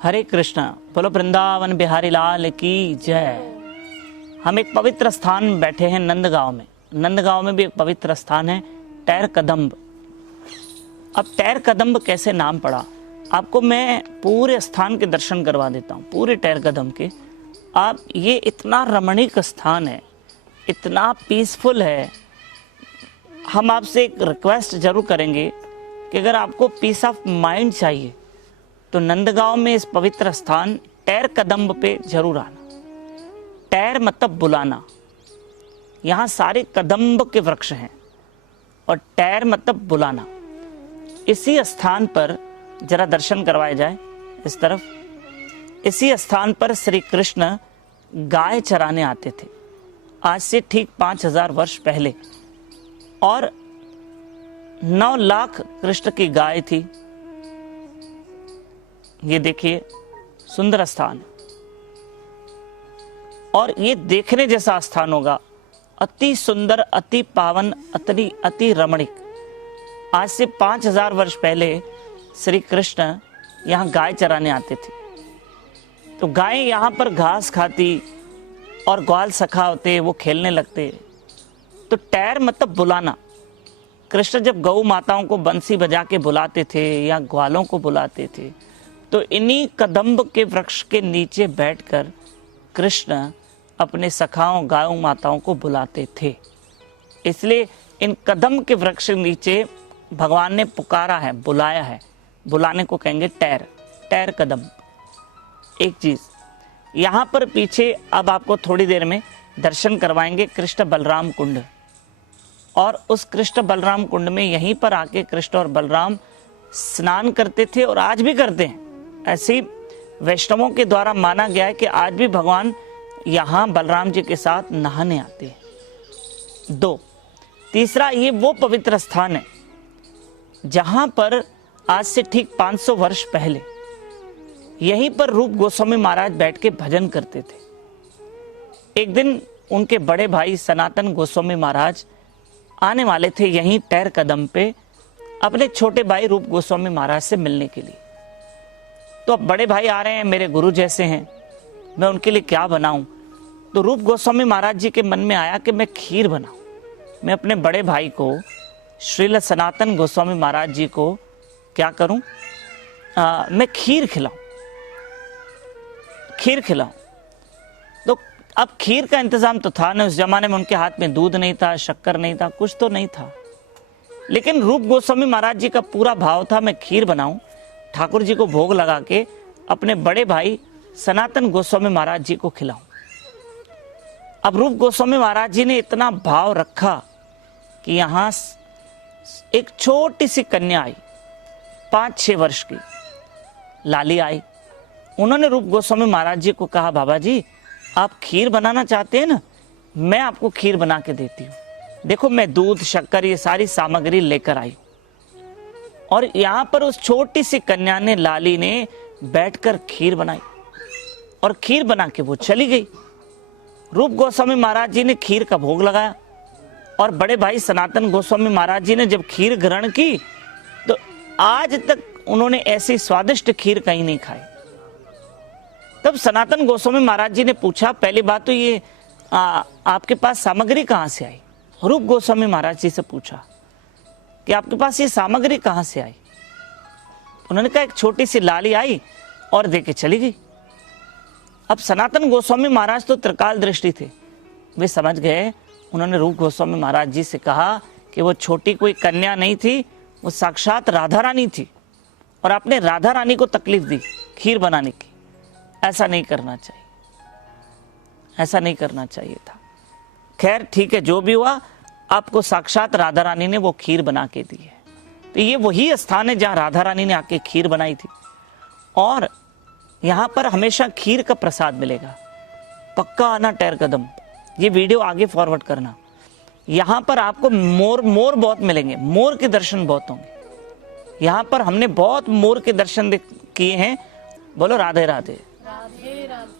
हरे कृष्णा। बोलो वृंदावन बिहारी लाल की जय। हम एक पवित्र स्थान में बैठे हैं नंदगांव में। नंदगांव में भी एक पवित्र स्थान है टैर कदम्ब। अब टैर कदम्ब कैसे नाम पड़ा, आपको मैं पूरे स्थान के दर्शन करवा देता हूँ, पूरे टैर कदम्ब के। आप ये इतना रमणीक स्थान है, इतना पीसफुल है। हम आपसे एक रिक्वेस्ट जरूर करेंगे कि अगर आपको पीस ऑफ माइंड चाहिए तो नंदगांव में इस पवित्र स्थान टैर कदम्ब पे जरूर आना। टैर मतलब बुलाना। यहाँ सारे कदम्ब के वृक्ष हैं और टैर मतलब बुलाना। इसी स्थान पर जरा दर्शन करवाए जाए इस तरफ। इसी स्थान पर श्री कृष्ण गाय चराने आते थे, आज से ठीक 5000 वर्ष पहले। और 9 लाख कृष्ण की गाय थी। ये देखिए सुंदर स्थान, और ये देखने जैसा स्थान होगा। अति सुंदर, अति पावन, अति रमणीक। आज से 5000 वर्ष पहले श्री कृष्ण यहाँ गाय चराने आते थे। तो गाय यहाँ पर घास खाती और ग्वाल सखा होते, वो खेलने लगते। तो टैर मतलब बुलाना। कृष्ण जब गौ माताओं को बंसी बजा के बुलाते थे या ग्वालों को बुलाते थे, तो इन्हीं कदम्ब के वृक्ष के नीचे बैठकर कृष्ण अपने सखाओं गायों माताओं को बुलाते थे। इसलिए इन कदम्ब के वृक्ष के नीचे भगवान ने पुकारा है, बुलाया है। बुलाने को कहेंगे टैर, टैर कदम्ब। एक चीज यहाँ पर पीछे अब आपको थोड़ी देर में दर्शन करवाएंगे कृष्ण बलराम कुंड। और उस कृष्ण बलराम कुंड में यहीं पर आके कृष्ण और बलराम स्नान करते थे और आज भी करते हैं। ऐसे ही वैष्णवों के द्वारा माना गया है कि आज भी भगवान यहाँ बलराम जी के साथ नहाने आते हैं। 2, तीसरा, ये वो पवित्र स्थान है जहां पर आज से ठीक 500 वर्ष पहले यहीं पर रूप गोस्वामी महाराज बैठ के भजन करते थे। एक दिन उनके बड़े भाई सनातन गोस्वामी महाराज आने वाले थे यहीं टैर कदम्ब पे अपने छोटे भाई रूप गोस्वामी महाराज से मिलने के लिए। तो अब बड़े भाई आ रहे हैं, मेरे गुरु जैसे हैं, मैं उनके लिए क्या बनाऊं। तो रूप गोस्वामी महाराज जी के मन में आया कि मैं खीर बनाऊं। मैं अपने बड़े भाई को, श्रील सनातन गोस्वामी महाराज जी को क्या करूं, मैं खीर खिलाऊं। तो अब खीर का इंतजाम तो था ना, उस जमाने में उनके हाथ में दूध नहीं था, शक्कर नहीं था, कुछ तो नहीं था। लेकिन रूप गोस्वामी महाराज जी का पूरा भाव था मैं खीर बनाऊं, ठाकुर जी को भोग लगा के अपने बड़े भाई सनातन गोस्वामी महाराज जी को खिलाऊं। अब रूप गोस्वामी महाराज जी ने इतना भाव रखा कि यहां एक छोटी सी कन्या आई, 5-6 वर्ष की लाली आई। उन्होंने रूप गोस्वामी महाराज जी को कहा, बाबा जी आप खीर बनाना चाहते हैं ना, मैं आपको खीर बना के देती हूँ। देखो मैं दूध, शक्कर, ये सारी सामग्री लेकर आई। और यहाँ पर उस छोटी सी कन्या ने, लाली ने बैठकर खीर बनाई और खीर बना के वो चली गई। रूप गोस्वामी महाराज जी ने खीर का भोग लगाया और बड़े भाई सनातन गोस्वामी महाराज जी ने जब खीर ग्रहण की तो आज तक उन्होंने ऐसी स्वादिष्ट खीर कहीं नहीं खाई। तब सनातन गोस्वामी महाराज जी ने पूछा, पहली बात तो ये आपके पास सामग्री कहाँ से आई। रूप गोस्वामी महाराज जी से पूछा कि आपके पास ये सामग्री कहाँ से आई। उन्होंने कहा एक छोटी सी लाली आई और देके चली गई। अब सनातन गोस्वामी महाराज तो त्रिकाल दृष्टि थे, वे समझ गए। उन्होंने रूप गोस्वामी महाराज जी से कहा कि वो छोटी कोई कन्या नहीं थी, वो साक्षात राधा रानी थी और आपने राधा रानी को तकलीफ दी खीर बनाने की। ऐसा नहीं करना चाहिए, ऐसा नहीं करना चाहिए था। खैर ठीक है, जो भी हुआ, आपको साक्षात राधा रानी ने वो खीर बना के दी है। तो ये वही स्थान है जहां राधा रानी ने आके खीर बनाई थी और यहां पर हमेशा खीर का प्रसाद मिलेगा। पक्का आना टैर कदम्ब, ये वीडियो आगे फॉरवर्ड करना। यहां पर आपको मोर बहुत मिलेंगे, मोर के दर्शन बहुत होंगे। यहां पर हमने बहुत मोर के दर्शन किए हैं। बोलो राधे राधे। राधे राधे।